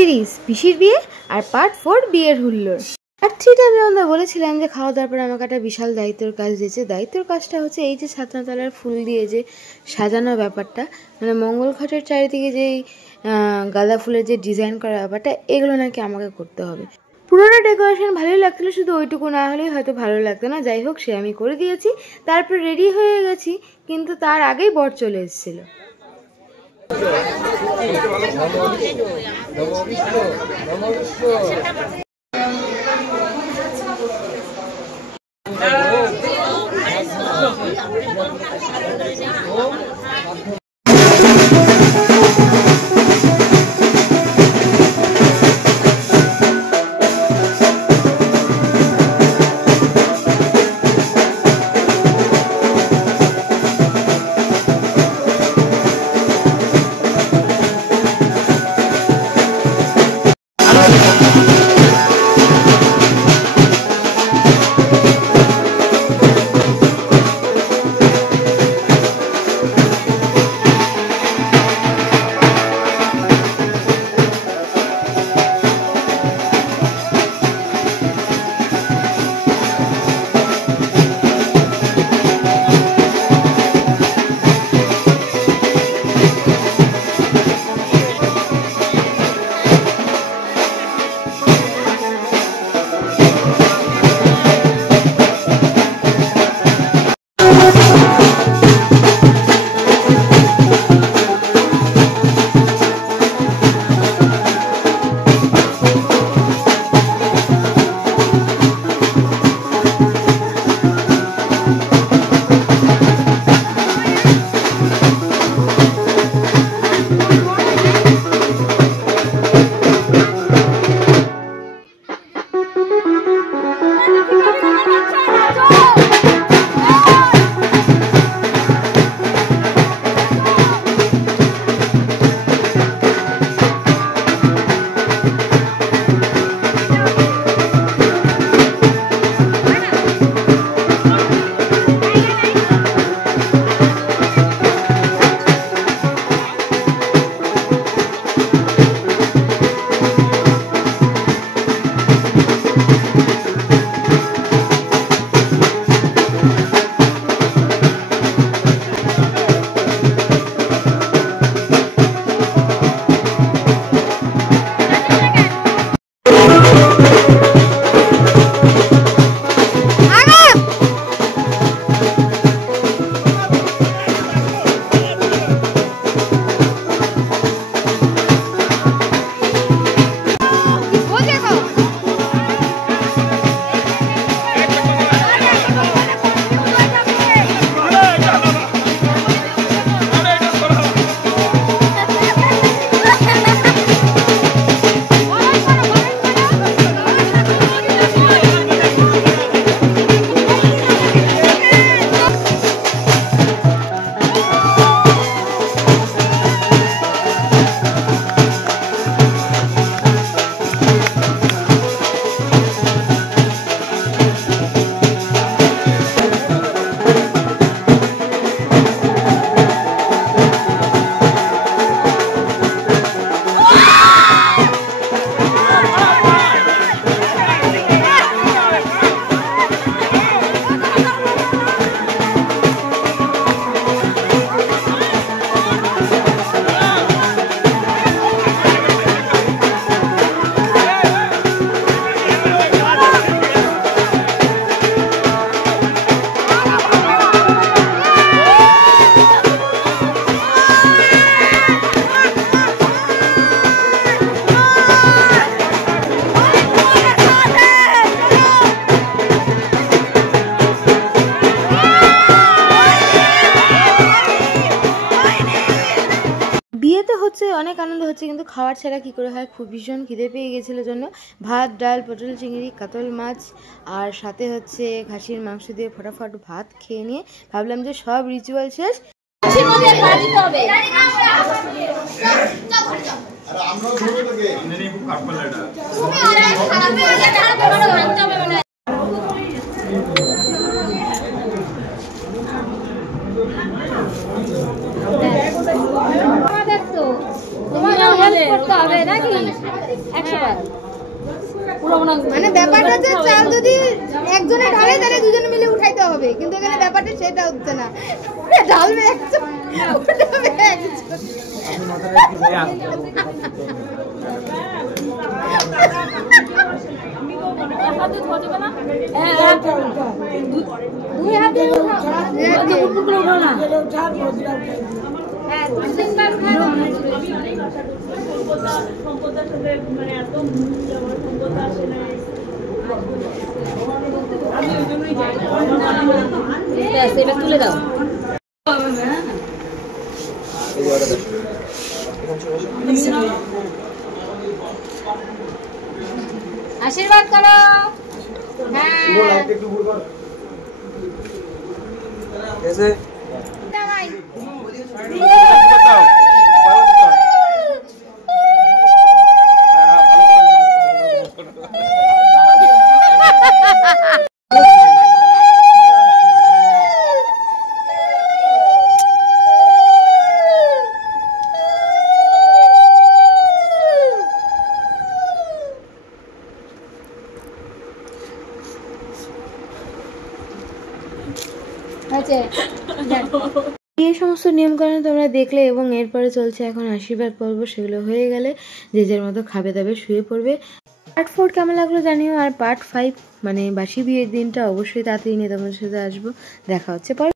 Series পিসির বিয়ে আর part 4 বিয়ের হুল্লোড়। পার্ট 3টা আমি আমরা বলেছিলাম যে খাওয়া দাওয়ার পরে আমাকে একটা বিশাল দায়িত্বের কাজ দিয়েছে। দায়িত্বের কাজটা হচ্ছে এই যে ছাতনাতলার ফুল দিয়ে যে সাজানো ব্যাপারটা, মানে মঙ্গল ঘাটের চারিদিকে যেই গাঁদা ফুলের যে ডিজাইন করা ব্যাপারটা, এগুলো নাকি আমাকে করতে হবে। পুরোনো ডেকোরেশন ভালোই লাগছিল, শুধু ওইটুকু না হলেই হয়তো ভালো লাগতো না। যাই হোক, সে আমি করে দিয়েছি। তারপর রেডি হয়ে গেছি, কিন্তু তার আগেই বর চলে এসেছিল। বিয়েতে হচ্ছে অনেক আনন্দ হচ্ছে, কিন্তু খাওয়ার ছাড়া কি করে হয়। খুব ভীষণ খিদে পেয়ে গেছিল জন্য ভাত, ডাল, পটল চিংড়ি, কাতল মাছ আর সাথে হচ্ছে খাসির মাংস দিয়ে ফটাফট ভাত খেয়ে নিয়ে ভাবলাম যে সব রিচুয়াল শেষ। তোমার হেল্প করতে হবে নাকি? মানে ব্যাপারটা হচ্ছে চাল যদি একজনে ঢালে তাহলে দুজনে মিলে উঠাইতে হবে, কিন্তু এখানে ব্যাপারটা সেটা হচ্ছে না, ঢালবে একজন উঠাবে একজন। তুলে দাও। আশীর্বাদ করো। এই সমস্ত নিয়মকানুন তোমরা দেখলে এবং এরপরে চলছে এখন আশীর্বাদ পর্ব। সেগুলো হয়ে গেলে যে যার মতো খাবে দাবে শুয়ে পড়বে। পার্ট 4 কেমন লাগলো জানিও, আর পার্ট 5 মানে বাসি বিয়ের দিনটা অবশ্যই তাড়াতাড়ি নিয়ে তোমাদের সাথে আসবো। দেখা হচ্ছে পরে।